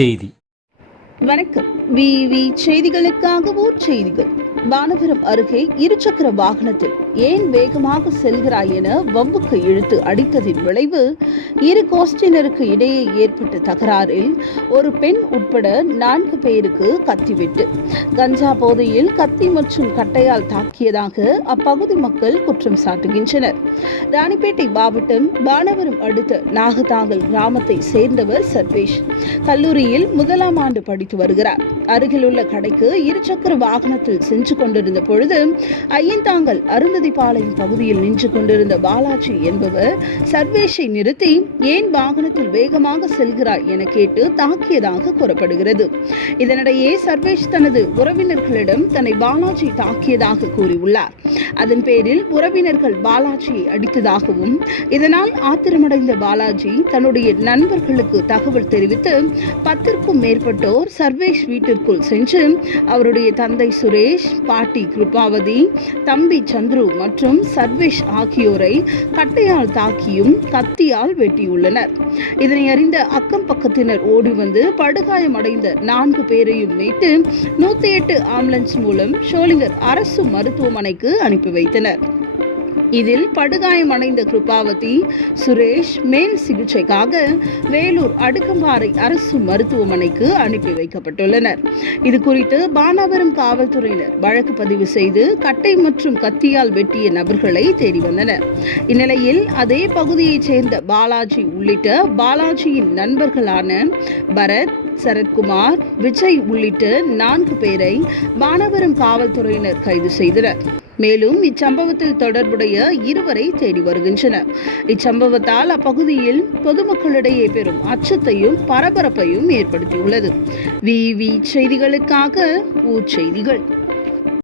செய்தி. வணக்கம். விவி செய்திகளுக்காக ஊர் செய்திகள். வானபுரம் அருகே இருசக்கர வாகனத்தில் ஏன் வேகமாக செல்கிறாய் என வம்புக்கு இழுத்து அடித்ததின் விளைவு இரு கோஷ்டினருக்கு இடையே ஏற்பட்ட தகராறில் ஒரு பெண் உட்பட 4 பேருக்கு கத்திவிட்டு கஞ்சா போதையில் கத்தி மற்றும் கட்டையால் தாக்கியதாக அப்பகுதி மக்கள் குற்றம் சாட்டுகின்றனர். ராணிப்பேட்டை மாவட்டம் வானபுரம் அடுத்த நாகதாங்கல் கிராமத்தை சேர்ந்தவர் சர்வேஷ். கல்லூரியில் 1ஆம் ஆண்டு படித்து வருகிறார். அருகிலுள்ள கடைக்கு இருசக்கர வாகனத்தில் சென்று கொண்டிருந்த பொழுது ஐயந்தாங்கல் அருந்ததிபாளையம் பகுதியில் நின்று கொண்டிருந்த பாலாஜி என்பவர் சர்வேஷை நிறுத்தி ஏன் வாகனத்தில் வேகமாக செல்கிறாய் என கேட்டு தாக்கியதாக கூறப்படுகிறது. இதனிடையே சர்வேஷ் தனது உறவினர்களிடம் தன்னை பாலாஜி தாக்கியதாக கூறியுள்ளார். அதன் பேரில் உறவினர்கள் பாலாஜியை அடித்ததாகவும் இதனால் ஆத்திரமடைந்த பாலாஜி தன்னுடைய நண்பர்களுக்கு தகவல் தெரிவித்து 10க்கும் மேற்பட்டோர் சர்வேஷ் வீட்டிற்குள் சென்று அவருடைய தந்தை சுரேஷ், பாட்டி கிருபாவதி, தம்பி சந்துரு மற்றும் சர்வேஷ் ஆகியோரை கட்டையால் தாக்கியும் கத்தியால் வெட்டியுள்ளனர். இதனை அறிந்த அக்கம் பக்கத்தினர் ஓடி வந்து படுகாயமடைந்த 4 பேரையும் மீட்டு 108 ஆம்புலன்ஸ் மூலம் ஷோலிங்கர் அரசு மருத்துவமனைக்கு அனுப்பி வைத்தனர். இதில் படுகாயமடைந்த கிருபாவதி, சுரேஷ் மேல் சிகிச்சைக்காக வேலூர் அடுக்கம்பாறை அரசு மருத்துவமனைக்கு அனுப்பி வைக்கப்பட்டுள்ளனர். இது குறித்து பானாவரம் காவல்துறையினர் வழக்கு பதிவு செய்து கட்டை மற்றும் கத்தியால் வெட்டிய நபர்களை தேடி வந்தனர். இந்நிலையில் அதே பகுதியைச் சேர்ந்த பாலாஜி உள்ளிட்ட பாலாஜியின் நண்பர்களான பரத், சரத்குமார், விஜய் உள்ளிட்ட 4 பேரை பானாவரம் காவல்துறையினர் கைது செய்தனர். மேலும் இச்சம்பவத்தில் தொடர்புடைய 2வரை தேடி வருகின்றனர். இச்சம்பவத்தால் அப்பகுதியில் பொதுமக்களிடையே பெரும் அச்சத்தையும் பரபரப்பையும் ஏற்படுத்தியுள்ளது. விவி செய்திகளுக்காக ஊர் செய்திகள்.